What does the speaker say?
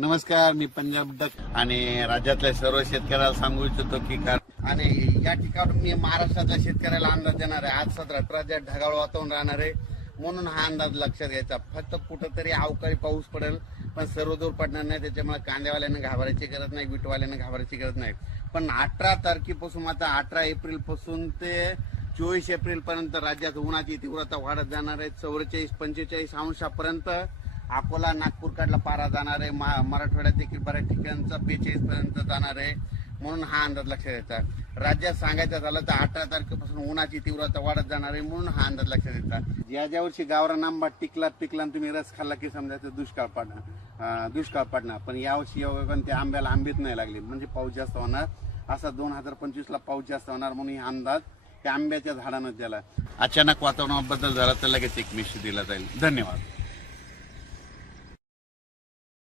नमस्कार, मी पंजाब डक आणि राज्यातल्या सर्व शेतकऱ्याला सांगू इच्छितो की आणि या ठिकाणी मी महाराष्ट्रातल्या शेतकऱ्याला अंदाज देणार आहे. आज 17 राज्यात ढगाळ वातावरण राहणार आहे, म्हणून हा अंदाज लक्षात घ्यायचा. फक्त कुठंतरी अवकाळी पाऊस पडेल, पण सर्वदूर पडणार नाही. त्याच्यामुळे कांद्यावाल्यानं घाबरायची गरज नाही, विटवाल्यानं घाबरायची गरज नाही. पण 18 तारखेपासून आता 18 एप्रिल पासून ते 24 एप्रिल पर्यंत राज्यात उन्हाची तीव्रता वाढत जाणार आहे. 44-45 अंशापर्यंत अकोला नागपूरकडला पारा जाणार आहे. मराठवाड्यात देखील बऱ्याच ठिकाणचा 45 पर्यंत जाणार आहे, म्हणून हा अंदाज लक्षात घ्यायचा. राज्यात सांगायचं झालं तर 18 तारखेपासून उन्हाची तीव्रता वाढत जाणार आहे, म्हणून हा अंदाज लक्षात घ्यायचा. ज्या वर्षी गावरान आंबा पिकला तुम्ही रस खाल्ला की समजायचं दुष्काळ पडणार. पण यावर्षी योगायोगाने त्या आंब्याला आंबीच नाही लागली, म्हणजे पाऊस जास्त होणार. असा 2025 ला पाऊस जास्त होणार, म्हणून हा अंदाज त्या आंब्याच्या झाडानं दिला. अचानक वातावरणात बदल झाला तर लगेच एक मेसेज दिला जाईल. धन्यवाद.